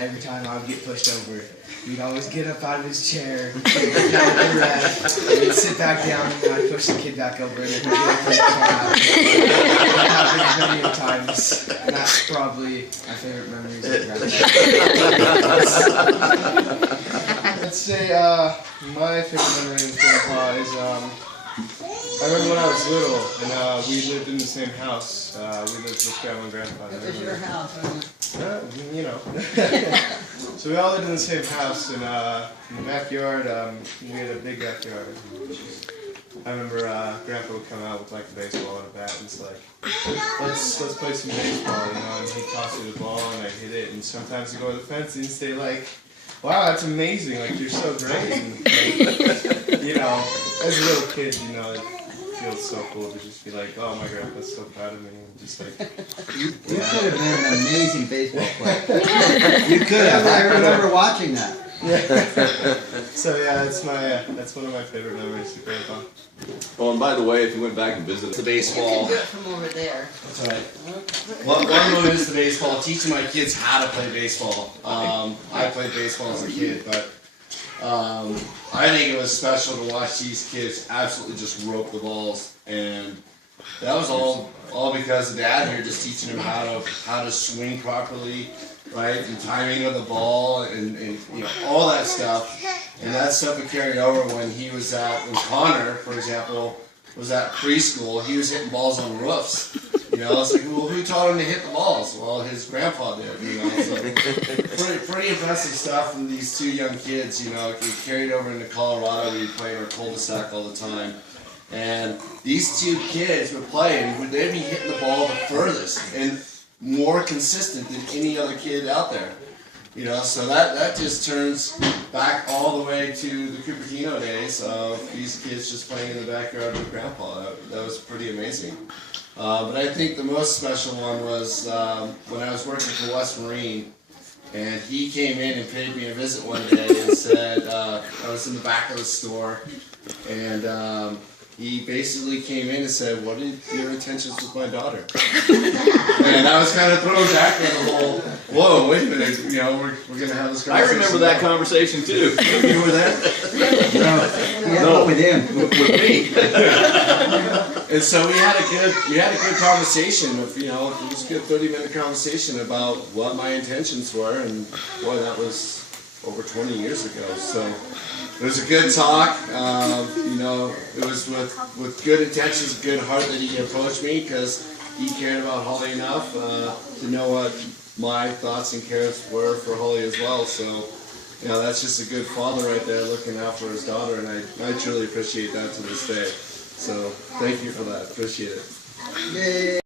every time I would get pushed over, he'd always get up out of his chair, get out of the ref, and he'd sit back down, and then I'd push the kid back over, and then he'd get up and come out. That happened many times, and that's probably my favorite memories of Grandpa. Let's say my favorite memory of Grandpa is I remember when I was little, and we lived in the same house. We lived with Grandma and Grandpa. It was your house, wasn't it? You know. So we all lived in the same house, and in the backyard, we had a big backyard. I remember Grandpa would come out with like a baseball and a bat, and it's like, let's play some baseball, you know. And he'd toss me the ball, and I'd hit it, and sometimes he'd go to the fence and he'd say like, "Wow, that's amazing! Like you're so great." And, like, you know, as a little kid, you know. It feels so cool to just be like, oh, my grandpa's so proud of me, and just like... You could have been an amazing baseball player. You could have. I remember watching that. Yeah. So yeah, that's one of my favorite memories of Grandpa. Oh, and by the way, if you went back and visited the baseball... You can do it from over there. That's right. One move is the baseball, teaching my kids how to play baseball. I played baseball as a kid, but I think it was special to watch these kids absolutely just rope the balls, and that was all because of Dad here just teaching them how to swing properly, right, and timing of the ball, and you know, all that stuff. And that stuff would carry over when Connor, for example, was at preschool. He was hitting balls on roofs. You know, it's like, well, who taught him to hit the balls? Well, his grandpa did. You know, so pretty impressive stuff from these two young kids. You know, it carried over into Colorado. We played our cul-de-sac all the time, and these two kids would play, and they'd be hitting the ball the furthest and more consistent than any other kid out there. You know, so that just turns back all the way to the Cupertino days of these kids just playing in the backyard with Grandpa. That was pretty amazing. But I think the most special one was when I was working for West Marine, and he came in and paid me a visit one day and said, I was in the back of the store, and he basically came in and said, "What are your intentions with my daughter?" And I was kind of thrown back on the whole, whoa, wait a minute, you know, we're going to have this conversation. I remember that conversation too. You were there? No, with him. With me. And so we had a good conversation of, you know, it was a good 30-minute conversation about what my intentions were, and boy, that was over 20 years ago. So it was a good talk. You know, it was with good intentions, good heart that he approached me, because he cared about Holly enough to know what my thoughts and cares were for Holly as well. So, you know, that's just a good father right there looking out for his daughter, and I truly appreciate that to this day. So thank you for that. Appreciate it. Yay.